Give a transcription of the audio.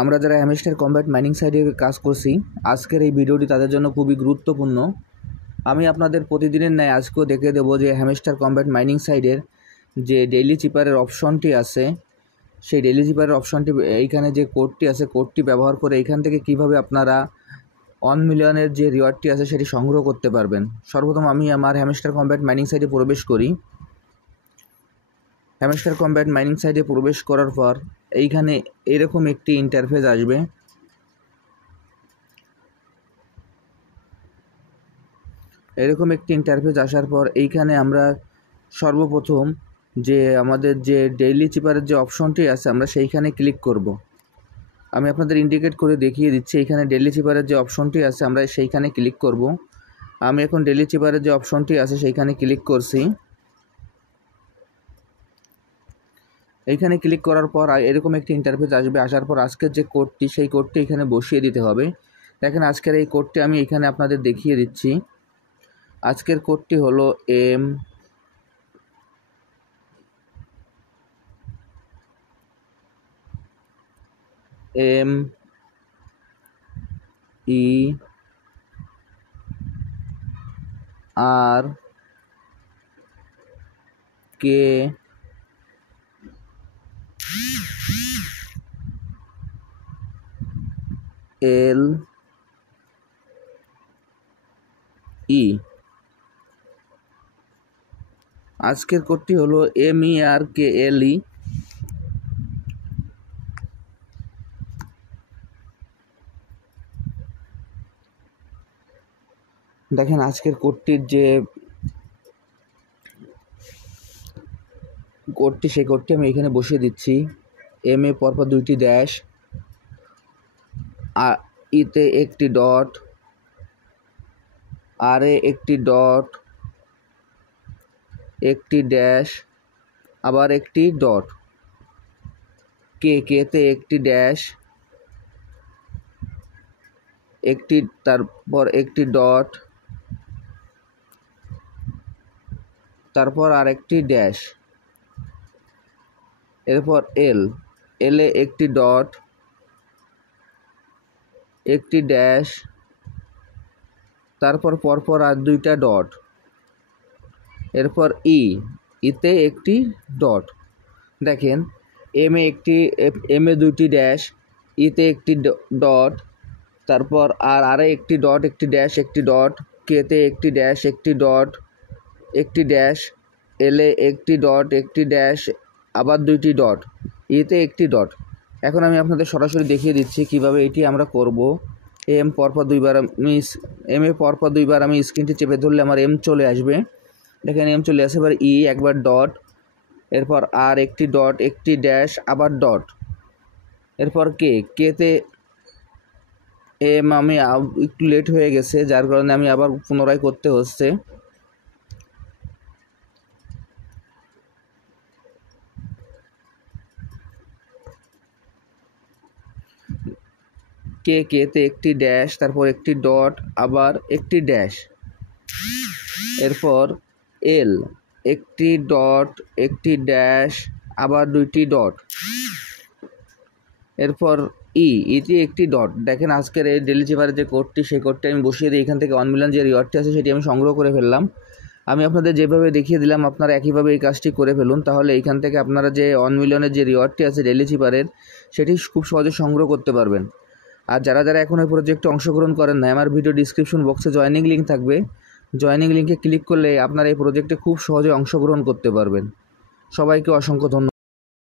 আমরা যারা hamster combat mining সাইটে কাজ করছি, আজকের এই ভিডিওটি তাদের জন্য খুবই গুরুত্বপূর্ণ। আমি আপনাদের প্রতিদিনের ন্যায় আজকেও দেখে দেবো যে হ্যামস্টার কম্ব্যাট মাইনিং সাইটের যে ডেইলি চিপারের অপশনটি আছে, সেই ডেইলি চিপারের অপশনটি এইখানে যে কোডটি আছে, কোডটি ব্যবহার করে এইখান থেকে কিভাবে আপনারা 1 মিলিয়নের যে রিওয়ার্ডটি আছে সেটি সংগ্রহ করতে পারবেন। সর্বপ্রথম আমি আমার হ্যামস্টার কম্ব্যাট মাইনিং সাইটে প্রবেশ করি। হ্যামস্টার কম্ব্যাট মাইনিং সাইটে প্রবেশ করার পর এইখানে এরকম একটি ইন্টারফেস আসবে। এরকম একটি ইন্টারফেস আসার পর এইখানে আমরা সর্বপ্রথম যে আমাদের যে ডেইলি চিপারের যে অপশনটি আছে আমরা সেইখানে ক্লিক করব। আমি আপনাদের ইন্ডিকেট করে দেখিয়ে দিচ্ছি। এইখানে ডেইলি চিপারের যে অপশনটি আছে আমরা সেইখানে ক্লিক করব। আমি এখন ডেইলি চিপারের যে অপশনটি আছে সেইখানে ক্লিক করছি। এইখানে ক্লিক করার পর এরকম একটি ইন্টারফেস আসবে। আসার পর আজকের যে কোডটি, সেই কোডটি এখানে বসিয়ে দিতে হবে। দেখেন আজকের এই কোডটি আমি এখানে আপনাদের দেখিয়ে দিচ্ছি। আজকের কোডটি হলো MERKLE। আজকের কোডটি হলো MERKLE। দেখেন আজকের কোডটির যে কোডটি, সেই কোডটি আমি এখানে বসিয়ে দিচ্ছি। MA পরপর 2টি ড্যাশ, ইতে একটি ডট, আরে একটি ডট, একটি ড্যাশ, আবার একটি ডট, কেতে একটি ড্যাশ, একটি, তারপর একটি ডট, তারপর আর একটি ড্যাশ, এরপর এলে একটি ডট, একটি ড্যাশ, তারপর পরপর আর 2টা ডট, এরপর ইতে একটি ডট। দেখেন এমে 2টি ড্যাশ, ইতে একটি ডট, তারপর আরে একটি ডট, একটি ড্যাশ, একটি ডট, কেতে একটি ড্যাশ, একটি ডট, একটি ড্যাশ, এলে একটি ডট, একটি ড্যাশ, আবার 2টি ডট, ইতে একটি ডট। এখন আমি আপনাদের সরাসরি দেখিয়ে দিচ্ছি কিভাবে এটি আমরা করব। পরপর 2বার আমি স্ক্রিনটি চেপে ধরলে আমার চলে আসবে। দেখেন চলে আসে। এবার একবার ডট, এরপর আর একটি ডট, একটি ড্যাশ, আবার ডট, এরপর কেতে আমি একটু লেট হয়ে গেছে, যার কারণে আমি আবার পুনরায় করতে হচ্ছে। কেতে একটি ড্যাশ, তারপর একটি ডট, আবার একটি ড্যাশ, এরপর একটি ডট, একটি ড্যাশ, আবার 2টি ডট, এরপর ইতে একটি ডট। দেখেন আজকের এই ডেইলি চিপারের যে কোডটি, সেই কোডটি আমি বসিয়ে দিই। এখান থেকে 1 মিলিয়ন যে রিওয়ার্ডটি আছে সেটি আমি সংগ্রহ করে ফেললাম। আমি আপনাদের যেভাবে দেখিয়ে দিলাম আপনারা একইভাবে এই কাজটি করে ফেলুন। তাহলে এইখান থেকে আপনারা যে 1 মিলিয়নের যে রিওয়ার্ডটি আছে ডেইলি চিপারের, সেটি খুব সহজে সংগ্রহ করতে পারবেন। আর যারা এখন এই প্রজেক্টে অংশগ্রহণ করেন না, আমার ভিডিও ডিসক্রিপশন বক্সে জয়েনিং লিঙ্ক থাকবে। জয়েনিং লিঙ্কে ক্লিক করলে আপনারা এই প্রজেক্টে খুব সহজে অংশগ্রহণ করতে পারবেন। সবাইকে অসংখ্য ধন্যবাদ।